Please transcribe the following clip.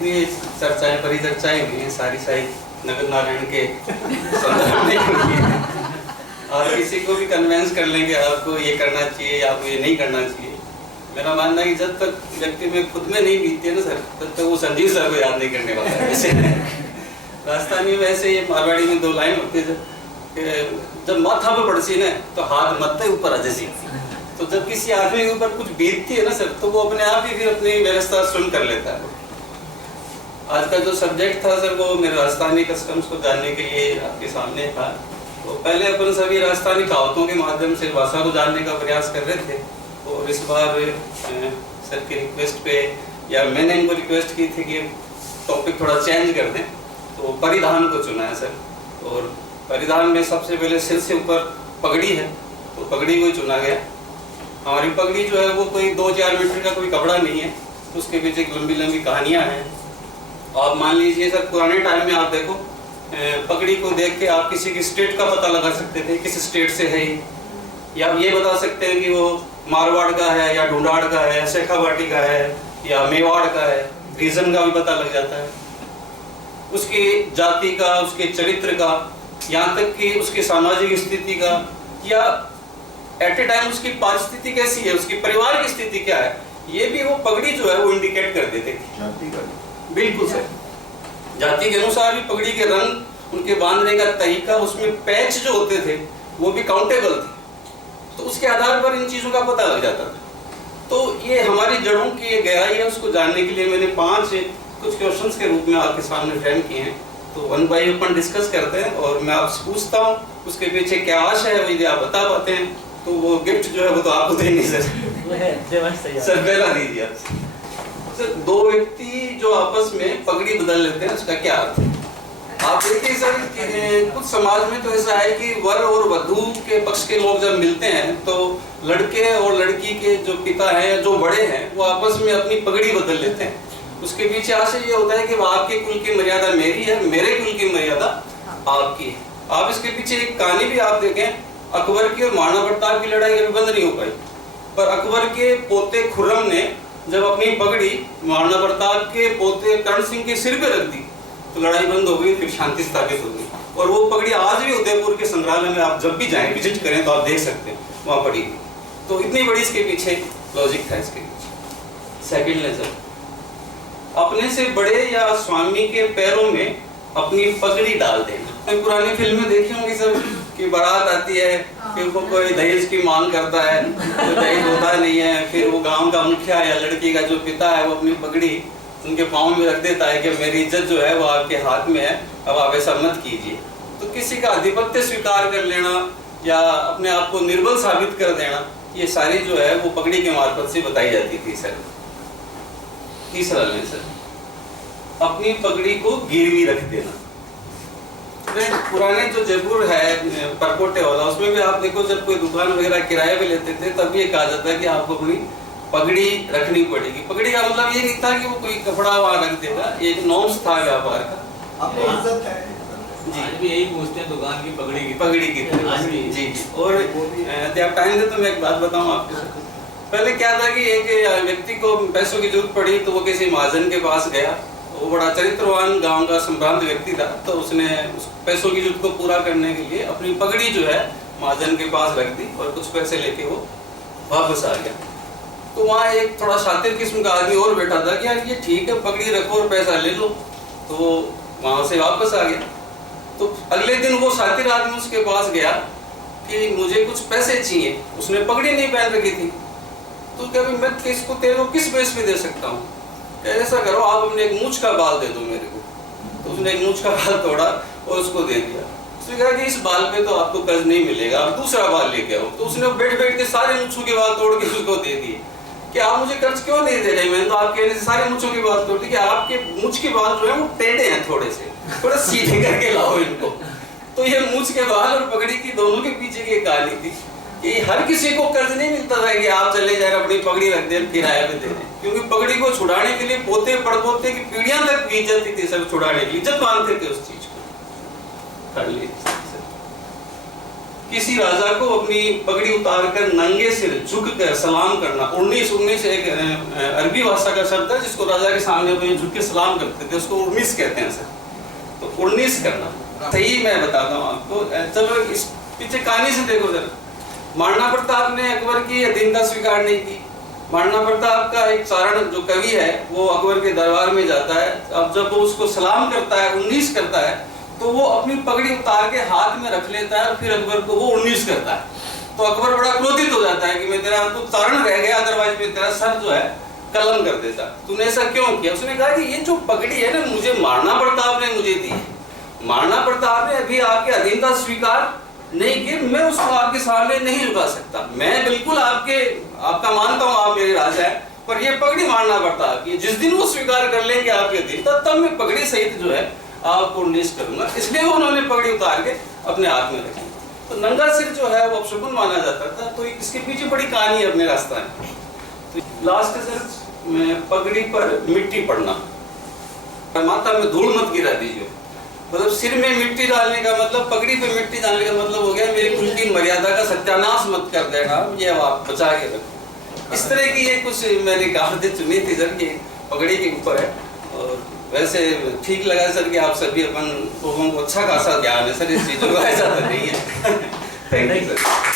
जितनी चर्चाएं परिचर्चाएं हुई हैं सारी शायद नगर नारायण के संदर्भ में हुई है, और किसी को भी कन्वेंस कर लेंगे आपको ये करना चाहिए, आपको ये नहीं करना चाहिए। मेरा मानना है कि जब तक व्यक्ति में खुद में नहीं बीतती है ना सर, तब तक वो संजीव सर को याद नहीं करने वाला है। वैसे राजस्थानी में वैसे ये मारवाड़ी में 2 लाइन होती है, जब माथा पे पड़सी ना तो हाथ मत ऊपर आ जैसी। तो जब किसी आदमी के ऊपर कुछ बीतती है ना सर, तो वो अपने आप ही फिर अपनी व्यवस्था स्वयं कर लेता है। आज का जो सब्जेक्ट था सर, वो मेरे राजस्थानी कस्टम्स को जानने के लिए आपके सामने था। तो पहले अपन सभी राजस्थानी कहावतों के माध्यम से भाषा को जानने का प्रयास कर रहे थे, और इस बार सर की रिक्वेस्ट पे, या मैंने इनको रिक्वेस्ट की थी कि टॉपिक थोड़ा चेंज कर दें, तो परिधान को चुना है सर। और परिधान में सबसे पहले सिर से ऊपर पगड़ी है, तो पगड़ी को ही चुना गया। हमारी पगड़ी जो है वो कोई 2-4 मीटर का कोई कपड़ा नहीं है, उसके पीछे लंबी लंबी कहानियाँ हैं। आप मान लीजिए सर, पुराने टाइम में आप देखो, पगड़ी को देख के आप किसी की स्टेट का पता लगा सकते थे, किस स्टेट से है, या आप ये बता सकते हैं कि वो मारवाड़ का है, या ढूंढाड़ का है, शेखावाटी का है, या मेवाड़ का है। रीजन का भी पता लग जाता है, उसकी जाति का, उसके चरित्र का, यहाँ तक कि उसकी सामाजिक स्थिति का, या एट ए टाइम उसकी परिस्थिति कैसी है, उसकी परिवार की स्थिति क्या है, ये भी वो पगड़ी जो है वो इंडिकेट कर देते थे। बिल्कुल सर, जाति के अनुसार भी पगड़ी के रंग, उनके बांधने का तरीका, उसमें पैच जो होते थे वो भी काउंटेबल थे, तो उसके आधार पर इन चीजों का पता लग जाता था। तो ये हमारी जड़ों की गहराई है, उसको जानने के लिए मैंने 5 कुछ क्वेश्चंस के रूप में आपके सामने फ्रेम किए हैं। तो 1 बाय 1 अपन डिस्कस करते हैं, और मैं आपसे पूछता हूँ उसके पीछे क्या आशा है, वो यदि आप बता पाते हैं तो वो गिफ्ट जो है वो तो आपको देंगे सर। सर पहला दीजिए आप सर। 2 व्यक्ति जो आपस में पगड़ी बदल लेते हैं, उसका क्या अर्थ है? आप देखिए सर, कुछ समाज में तो ऐसा है कि वर और वधू के पक्ष के लोग जब मिलते हैं तो लड़के और लड़की के जो पिता हैं, जो बड़े हैं, वो आपस में अपनी पगड़ी बदल लेते हैं। उसके पीछे आशय ये होता है कि आपके कुल की मर्यादा मेरी है, मेरे कुल की मर्यादा आपकी है। आप इसके पीछे एक कहानी भी आप देखें, अकबर की और महाराणा प्रताप की लड़ाई अभी बंद नहीं हो पाई, पर अकबर के पोते खुर्रम ने जब अपनी पगड़ी महाराणा प्रताप के पोते कर्ण सिंह के सिर पे रख दी तो लड़ाई बंद हो गई, फिर शांति स्थापित हो गई। और वो पगड़ी आज भी उदयपुर के संग्रहालय में आप जब भी जाएं, विजिट करें, तो आप देख सकते हैं वहाँ पड़ी हुई। तो इतनी बड़ी इसके पीछे लॉजिक था इसके पीछे। सेकंड लेसन, अपने से बड़े या स्वामी के पैरों में अपनी पगड़ी डाल देना। पुरानी फिल्में देखी होंगी सर कि बारात आती है, फिर वो कोई दहेज की मांग करता है, तो दहेज होता नहीं है, फिर वो गांव का मुखिया या लड़की का जो पिता है वो अपनी पगड़ी उनके पाँव में रख देता है कि मेरी इज्जत जो है वो आपके हाथ में है, अब आप ऐसा मत कीजिए। तो किसी का आधिपत्य स्वीकार कर लेना या अपने आप को निर्बल साबित कर देना, ये सारी जो है वो पगड़ी के मार्फत से बताई जाती थी सर। तीसरा लें सर, अपनी पगड़ी को गिरवी रख देना। पुराने जो जयपुर है परकोटे वाला, उसमें भी आप देखो जब कोई दुकान वगैरह किराए पे लेते थे तब ये कहा जाता है कि आपको अपनी पगड़ी रखनी पड़ेगी। पगड़ी का मतलब ये नहीं था कि वो कोई कपड़ा वहाँ रख देगा, एक नॉर्म्स था व्यापार का। अपनी इज्जत है जी, आज भी यही पूछते हैं दुकान की पगड़ी की जी जी। और जब टाइम दे तो मैं एक बात बताऊँ आपको। पहले क्या था कि एक व्यक्ति को पैसों की जरूरत पड़ी तो वो किसी महाजन के पास गया, वो बड़ा चरित्रवान गांव का संभ्रांत व्यक्ति था, तो उसने उस पैसों की जरूरत को पूरा करने के लिए अपनी पगड़ी जो है महाजन के पास रख दी और कुछ पैसे लेके वो वापस आ गया। तो वहाँ एक थोड़ा शातिर किस्म का आदमी और बैठा था कि यार ये ठीक है, पगड़ी रखो और पैसा ले लो, तो वहाँ से वापस आ गया। तो अगले दिन वो शातिर आदमी उसके पास गया कि मुझे कुछ पैसे चाहिए, उसने पगड़ी नहीं पहन रखी थी। तो क्या मैं इसको तेरे को किस बेस पे दे सकता हूँ? ऐसा करो आप अपने एक मूंछ का बाल दे दो मेरे को। तो उसने एक मूंछ का बाल तोड़ा और उसको दे दिया। उसने कहा कि इस बाल पे तो आपको कर्ज नहीं मिलेगा, आप दूसरा बाल लेके आओ। तो उसने बैठ बैठ के सारे मूंछों के बाल तोड़ के उसको दे दिए कि आप मुझे कर्ज क्यों नहीं दे रहे? मैंने तो आपके कहने से सारे मूंछों के बाल तोड़ दिए कि आपके मूंछ के बाल जो है वो टेढ़े हैं, थोड़ा सीधे करके लाओ इनको। तो ये मूंछ के बाल और पगड़ी की दोनों के पीछे की कहानी थी कि हर किसी को कर्ज नहीं मिलता था कि आप चले जाए अपनी पगड़ी रख दे किराए पे दे दें, क्योंकि पगड़ी को छुड़ाने के लिए पोते पड़पोते की पीढ़ियां तक बीत जाती थी, सब छुड़ाने की इज्जत मानते थे उस चीज को। कर ली किसी राजा को अपनी पगड़ी उतार कर नंगे सिर झुक कर सलाम करना, उर्निस, उर्निस एक अरबी भाषा का शब्द है जिसको राजा के सामने अपने झुक के सलाम करते थे, उसको उर्निस कहते हैं सर। तो उर्निस करना सही, मैं बताता हूँ आपको। चलो इस पीछे कहानी से देखो जरा। महाराणा प्रताप ने अकबर की अधीनता स्वीकार नहीं की। महाराणा प्रताप का एक चारण जो कवि है वो अकबर के दरबार में जाता है। अब जब वो उसको सलाम करता है, उन्नीस करता है, तो वो अपनी पगड़ी उतार के हाथ में रख लेता है और फिर अकबर को वो उन्नीस करता है। तो अकबर बड़ा क्रोधित हो जाता है कि मैं तेरा तो चारण रह गया, अदरवाइज मैं तेरा सर जो है कलम कर देता, तूने ऐसा क्यों किया। उसने कहा कि ये जो पगड़ी है ना, मुझे महाराणा प्रताप ने मुझे दी है। महाराणा प्रताप ने अभी आपकी अधीनता स्वीकार नहीं कि मैं उसको आपके सामने नहीं झुका सकता। मैं बिल्कुल आपका मानता हूँ, आप मेरे राजा है, पर ये पगड़ी महाराणा प्रताप की, जिस दिन वो स्वीकार कर लेंगे आपके अधीनता, तब मैं पगड़ी सहित जो है आपको निष्ठ करूंगा। इसलिए वो उन्होंने पगड़ी उतार के अपने हाथ में रखी। तो नंगा सिर जो है वो अपशकुन माना जाता था। तो इसके पीछे बड़ी कहानी है अपने रास्ता में। तो लास्ट सर में पगड़ी पर मिट्टी पड़ना, माथा में धूल मत गिरा दीजिए। मतलब सिर में मिट्टी डालने का मतलब, पगड़ी पे मिट्टी डालने का मतलब हो गया मेरी कुल की मर्यादा का सत्यानाश मत कर देना, ये आप बचा के रखो। इस तरह की ये कुछ मैंने कहावतें चुनी थी सर कि पगड़ी के ऊपर है। और वैसे ठीक लगा सर कि आप सभी अपन लोगों को अच्छा खासा ज्ञान है सर इस चीज़ों का, ऐसा तो नहीं है। Thank you sir.